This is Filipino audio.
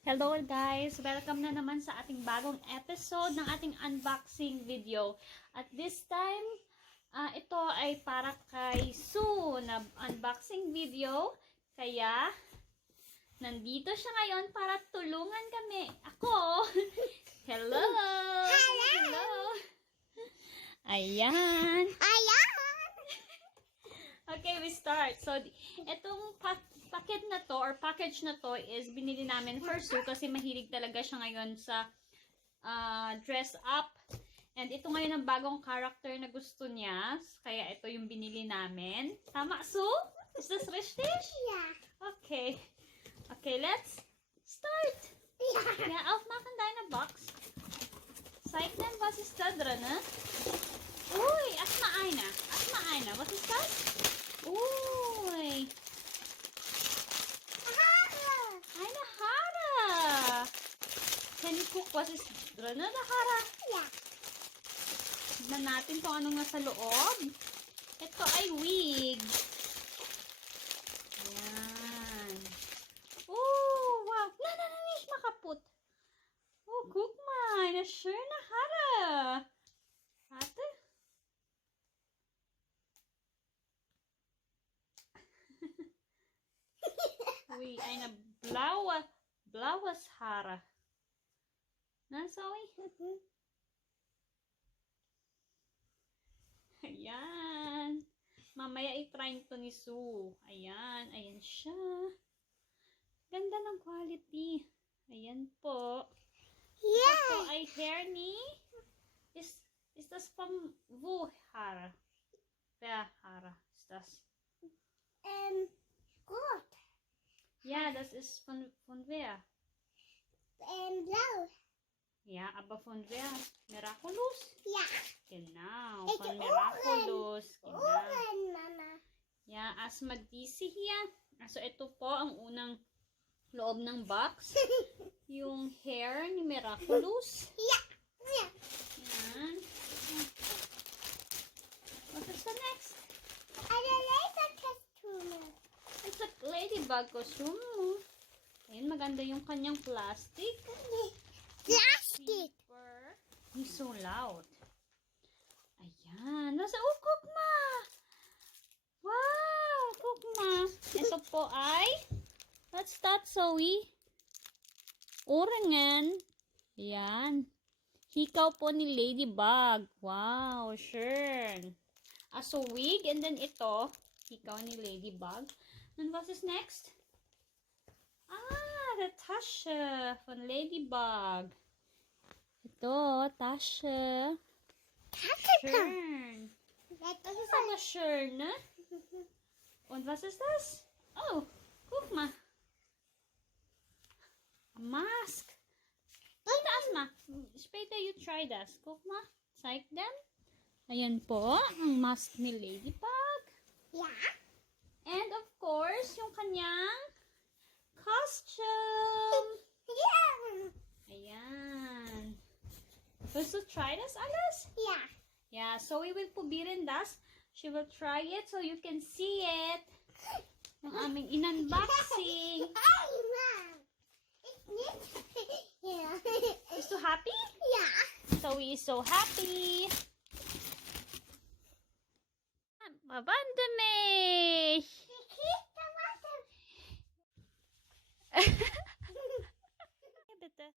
Hello guys! Welcome na naman sa ating bagong episode ng ating unboxing video. At this time, ito ay para kay Sue na unboxing video. Kaya, nandito siya ngayon para tulungan kami. Ako! Hello! Hello! Ayan! Okay, we start. So, itong packet na to or package na to is binili namin for Sue kasi mahilig talaga siya ngayon sa dress up. And ito ngayon ang bagong character na gusto niya. Kaya ito yung binili namin. Tama, Sue? Is this Rishtish? Yeah. Okay. Okay, let's start. Ja, aufmachen deine Box. Zeig them, was ist da drin? Ui, erstmal eine. Was ist das? Ui. Eine Haare. Can you cook? Was is drin na Haare? Yeah. Tignan natin kung ano nga sa loob. Ito ay wig. Ayan. Oh, wow. Na, nicht makaput. Oh, guck mal. Eine schöne Haare. Warte. Ui, eine blaues Haare. Na, Zoe? Ayan. Mamaya i-try to ni Sue. Ayan. Ayan siya. Ganda ng quality. Ayan po. Ito po ay hair ni... Is das from wo Haare? Wer Haare ist das? Gut. Ja, das ist von wer? Blau. Ja, aber von wer? Miraculous? Ja. Genau, Ich von Ohren. Miraculous. Genau. Ohren, Mama. Ja, erstmal diese hier. Also ito po ang unang loob ng box. Yung hair ni Miraculous. Ja. Ja. Yan. What is the next? Eine Laserkostüme. It's a ladybug costume. Ayun, maganda yung kanyang plastic. Plastic. Paper. He's so loud. Ayan. Oh, guck mal. Wow, guck mal. Ito po ay, what's that, Zoe? Orangan. Ayan. Hikaw po ni Ladybug. Wow, sure. So wig, and then ito, hikaw ni Ladybug. And what is next? The Tasche von Ladybug. Ito, Tasche. Schön. Das ist aber schön, ne? Und was ist das? Oh, guck mal. A mask. Das mal. Später you try das. Guck mal. Zeig them. Ayan po, ang mask ni Ladybug. Ja. And of course, yung kanyang costume. Ja. Ayan. Willst du try das alles? Ja. Yeah, so we will probieren das. She will try it so you can see it. Yung aming in-unboxing. Hey, Mom. Ich nicht. Ja. Bist du happy? Ja. Zoe is so happy. Mabande mich. Bitte.